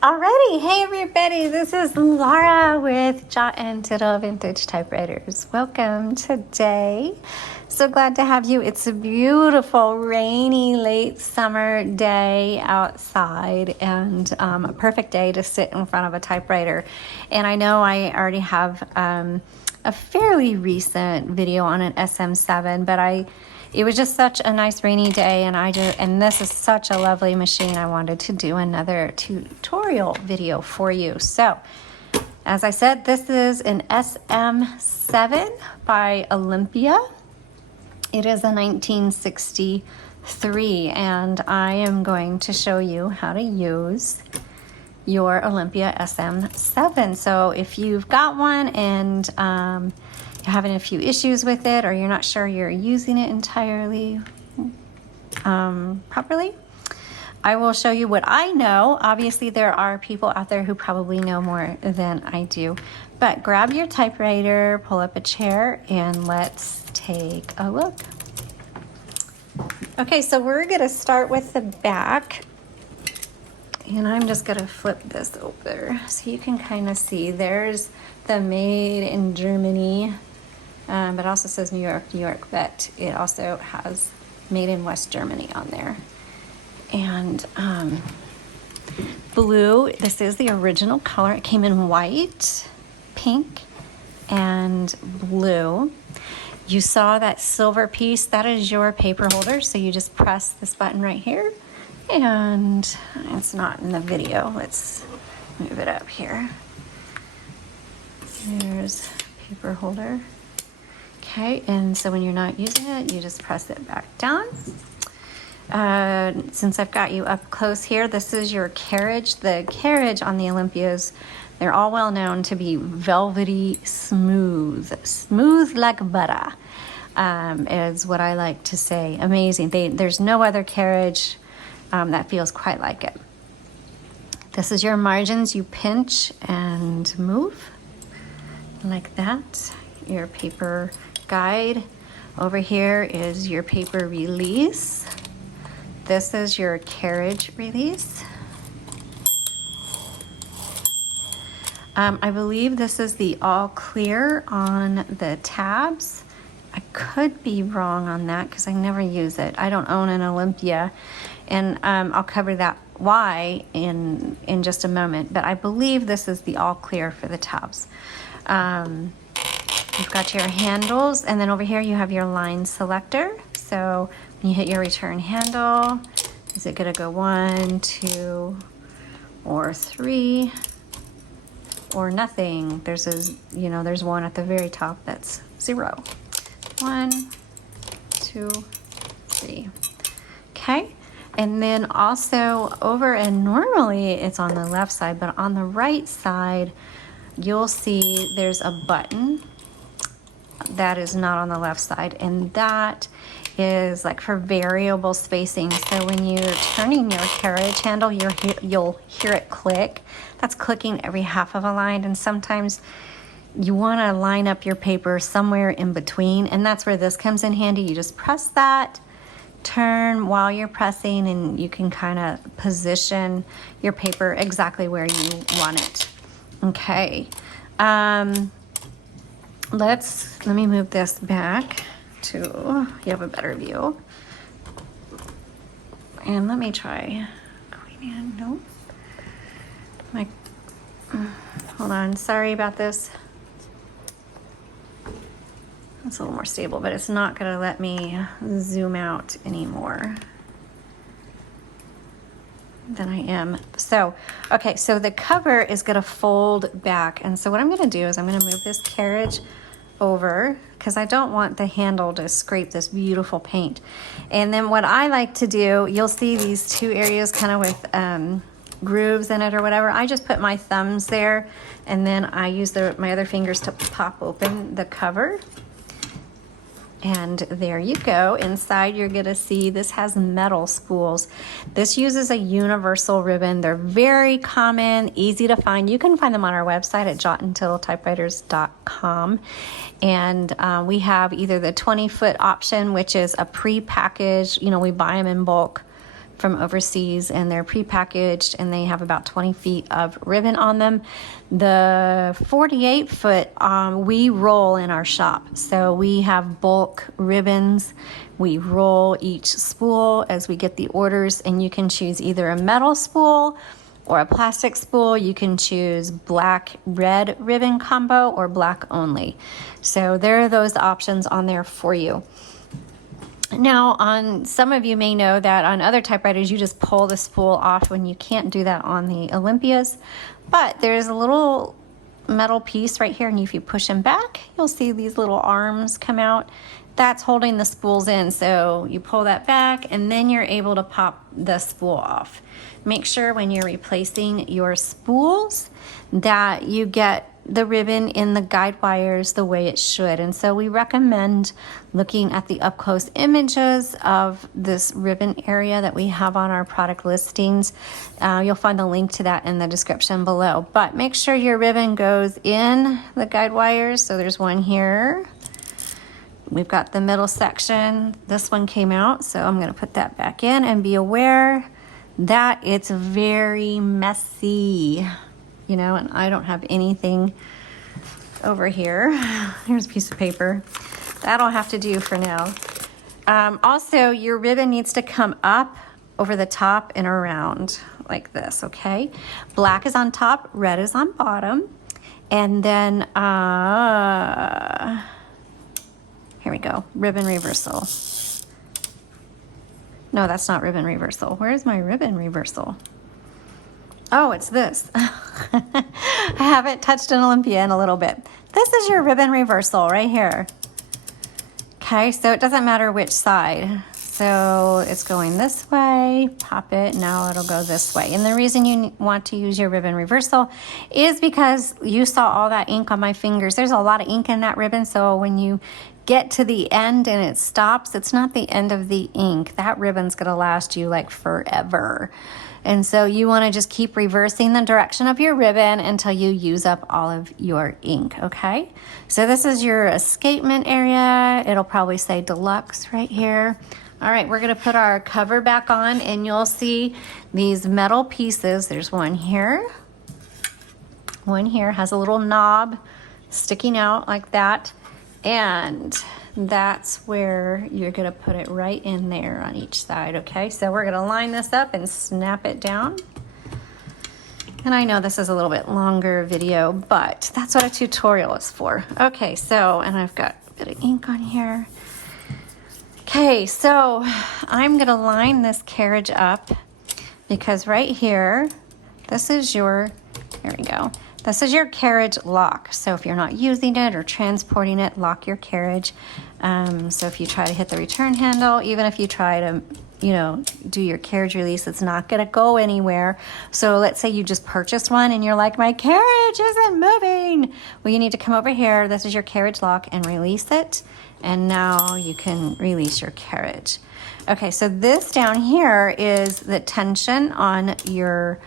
Alrighty, hey everybody, this is Laura with Jot and Tittle Vintage Typewriters. Welcome today. So glad to have you. It's a beautiful, rainy, late summer day outside and a perfect day to sit in front of a typewriter. And I know I already have a fairly recent video on an SM7, but it was just such a nice rainy day, and this is such a lovely machine. I wanted to do another tutorial video for you. So, as I said, this is an SM7 by Olympia. It is a 1963, and I am going to show you how to use your Olympia SM7. So if you've got one and you're having a few issues with it, or you're not sure you're using it entirely properly, I will show you what I know. Obviously, there are people out there who probably know more than I do. But grab your typewriter, pull up a chair, and let's take a look. Okay, so we're going to start with the back. And I'm just going to flip this over so you can kind of see. There's the made in Germany, but it also says New York, New York, but it also has made in West Germany on there. And blue, this is the original color. It came in white, pink, and blue. You saw that silver piece, that is your paper holder. So you just press this button right here. And it's not in the video. Let's move it up here. There's paper holder. Okay, and so when you're not using it, you just press it back down. Since I've got you up close here, this is your carriage. The carriage on the Olympias, they're all well known to be velvety smooth. Smooth like butter, is what I like to say. Amazing. There's no other carriage that feels quite like it. This is your margins. You pinch and move like that. Your paper guide. Over here is your paper release. This is your carriage release. I believe this is the all clear on the tabs. I could be wrong on that because I never use it. I don't own an Olympia, and I'll cover that why in just a moment. But I believe this is the all clear for the tabs. You've got your handles, and then over here you have your line selector. So when you hit your return handle, is it gonna go 1, 2, or 3, or nothing? There's there's one at the very top that's 0. 1, 2, 3. Okay, and then also over, and normally it's on the left side, but on the right side you'll see there's a button that is not on the left side, and that is like for variable spacing. So when you're turning your carriage handle, you'll hear it click. That's clicking every half of a line, and sometimes you want to line up your paper somewhere in between, and that's where this comes in handy. You just press that, turn while you're pressing, and you can kind of position your paper exactly where you want it. Okay, let me move this back to you have a better view, and let me try going in. No, hold on, sorry about this. It's a little more stable, but it's not going to let me zoom out anymore than I am. So, okay, so the cover is going to fold back. And so what I'm going to do is I'm going to move this carriage over because I don't want the handle to scrape this beautiful paint. And then what I like to do, you'll see these two areas kind of with grooves in it or whatever. I just put my thumbs there, and then I use my other fingers to pop open the cover. And there you go. Inside you're gonna see this has metal spools. This uses a universal ribbon. They're very common, easy to find. You can find them on our website at jotandtittletypewriters.com. And we have either the 20-foot option, which is a pre-packaged, we buy them in bulk from overseas, and they're prepackaged, and they have about 20 feet of ribbon on them. The 48 foot we roll in our shop, so we have bulk ribbons. We roll each spool as we get the orders, and you can choose either a metal spool or a plastic spool. You can choose black red ribbon combo or black only. So there are those options on there for you. Now, on some of you may know that on other typewriters, you just pull the spool off when you can't do that on the Olympias. But there's a little metal piece right here, and if you push them back, you'll see these little arms come out. That's holding the spools in. So you pull that back, and then you're able to pop the spool off. Make sure when you're replacing your spools that you get the ribbon in the guide wires the way it should. And so we recommend looking at the up close images of this ribbon area that we have on our product listings. You'll find the link to that in the description below. But make sure your ribbon goes in the guide wires. So there's one here. We've got the middle section. This one came out, so I'm gonna put that back in, and be aware that it's very messy, you know, and I don't have anything over here. Here's a piece of paper. That'll have to do for now. Also, your ribbon needs to come up over the top and around like this, okay? Black is on top, red is on bottom. And then, here we go, ribbon reversal. No, that's not ribbon reversal. Where's my ribbon reversal? Oh, it's this. I haven't touched an Olympia in a little bit. This is your ribbon reversal right here. Okay, so it doesn't matter which side. So it's going this way, pop it, now it'll go this way. And the reason you want to use your ribbon reversal is because you saw all that ink on my fingers. There's a lot of ink in that ribbon, so when you get to the end and it stops, it's not the end of the ink. That ribbon's gonna last you like forever. And so you wanna just keep reversing the direction of your ribbon until you use up all of your ink, okay? So this is your escapement area. It'll probably say deluxe right here. All right, we're gonna put our cover back on, and you'll see these metal pieces. There's one here has a little knob sticking out like that. And that's where you're gonna put it right in there on each side, okay? So we're gonna line this up and snap it down. And I know this is a little bit longer video, but that's what a tutorial is for. Okay, so, and I've got a bit of ink on here. Okay, so I'm gonna line this carriage up because right here, this is your, there we go. This is your carriage lock. So if you're not using it or transporting it, lock your carriage. So if you try to hit the return handle, even if you try to, you know, do your carriage release, it's not gonna go anywhere. So let's say you just purchased one and you're like, my carriage isn't moving. Well, you need to come over here. This is your carriage lock, and release it. And now you can release your carriage. Okay, so this down here is the tension on your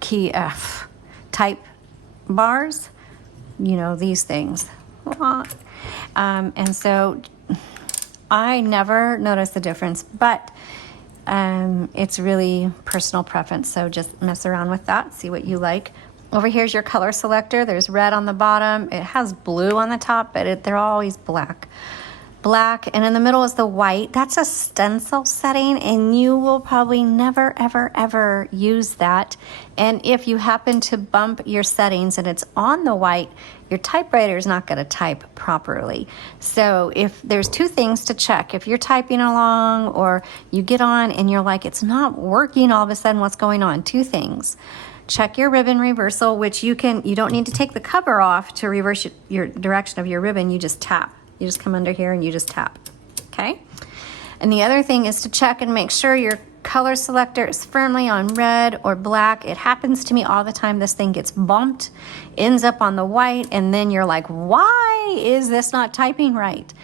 key F type bars, you know, these things. And so I never notice the difference, but it's really personal preference. So just mess around with that, see what you like. Over here's your color selector. There's red on the bottom. It has blue on the top, but they're always black. Black, and in the middle is the white. That's a stencil setting, and you will probably never, ever, ever use that. And if you happen to bump your settings and it's on the white, your typewriter is not going to type properly. So if there's two things to check, if you're typing along or you get on and you're like, it's not working all of a sudden, what's going on? Two things. Check your ribbon reversal, which you don't need to take the cover off to reverse your direction of your ribbon. You just tap. You just come under here and you just tap, okay? And the other thing is to check and make sure your color selector is firmly on red or black. It happens to me all the time. This thing gets bumped, ends up on the white, and then you're like, why is this not typing right?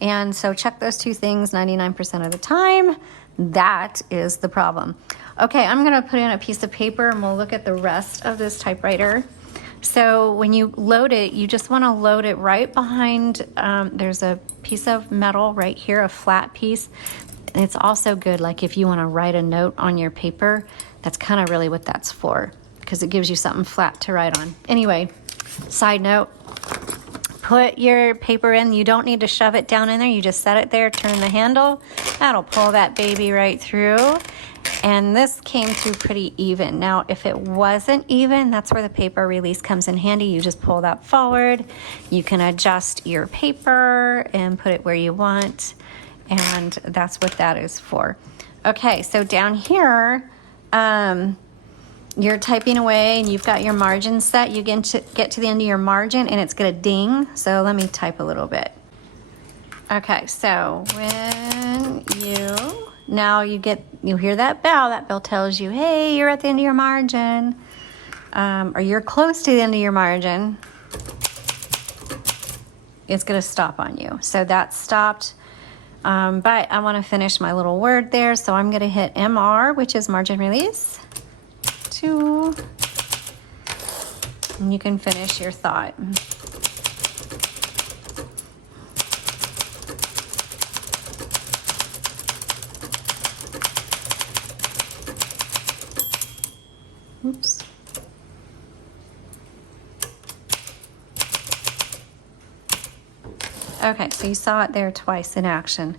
And so check those two things 99% of the time. That is the problem. Okay, I'm gonna put in a piece of paper and we'll look at the rest of this typewriter. So when you load it, you just want to load it right behind, there's a piece of metal right here, a flat piece. It's also good, like if you want to write a note on your paper, that's kind of really what that's for, because it gives you something flat to write on. Anyway, side note, put your paper in. You don't need to shove it down in there. You just set it there, turn the handle. That'll pull that baby right through. And this came through pretty even. Now, if it wasn't even, that's where the paper release comes in handy. You just pull that forward. You can adjust your paper and put it where you want. And that's what that is for. Okay, so down here, you're typing away and you've got your margin set. You get to the end of your margin and it's gonna ding. So let me type a little bit. Okay, so when now you hear that bell tells you, hey, you're at the end of your margin, or you're close to the end of your margin. It's gonna stop on you. So that's stopped. But I want to finish my little word there, so I'm going to hit MR, which is margin release, 2, and you can finish your thought. Oops. Okay, so you saw it there twice in action.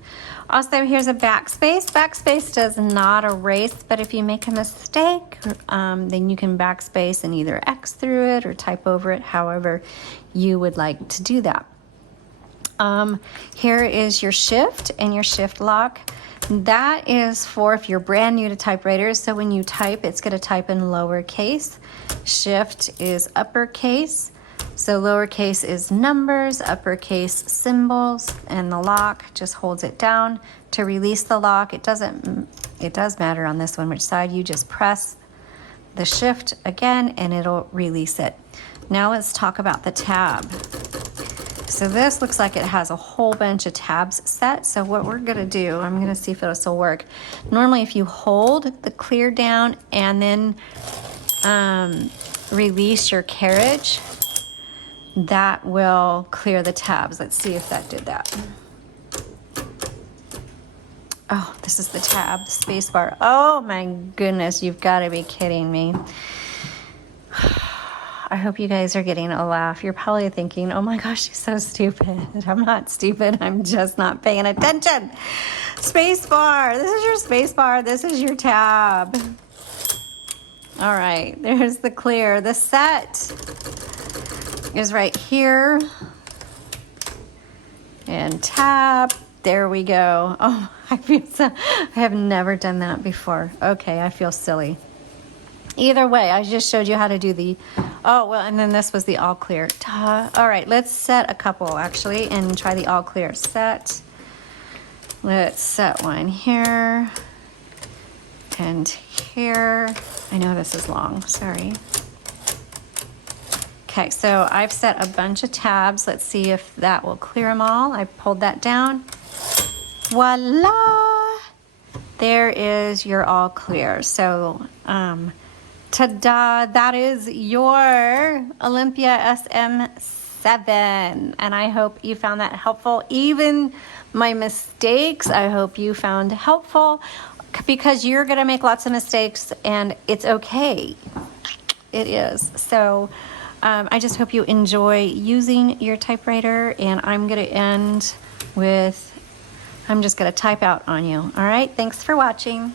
Also, here's a backspace. Backspace does not erase, but if you make a mistake, then you can backspace and either X through it or type over it, however you would like to do that. Here is your shift and your shift lock. That is for if you're brand new to typewriters. So when you type, it's going to type in lowercase. Shift is uppercase. So lowercase is numbers, uppercase symbols, and the lock just holds it down. To release the lock, it does matter on this one which side. You just press the shift again and it'll release it. Now let's talk about the tab. So this looks like it has a whole bunch of tabs set. So what we're gonna do, I'm gonna see if this will work. Normally if you hold the clear down and then release your carriage, that will clear the tabs. Let's see if that did that. Oh, this is the tab, spacebar. Oh my goodness, you've got to be kidding me. I hope you guys are getting a laugh. You're probably thinking, oh my gosh, she's so stupid. I'm not stupid, I'm just not paying attention. Spacebar, this is your spacebar, this is your tab. All right, there's the clear. The set is right here. And tab, there we go. Oh, I have never done that before. Okay, I feel silly. Either way, I just showed you how to do the, oh, well, and then this was the all clear. Duh. All right, let's set a couple actually and try the all clear set. Let's set one here and here. I know this is long, sorry. Okay, so I've set a bunch of tabs. Let's see if that will clear them all. I pulled that down. Voila! There is your all clear. So, ta-da! That is your Olympia SM7. And I hope you found that helpful. Even my mistakes, I hope you found helpful, because you're gonna make lots of mistakes and it's okay. It is. So, I just hope you enjoy using your typewriter, and I'm going to end with, I'm just going to type out on you. All right, thanks for watching.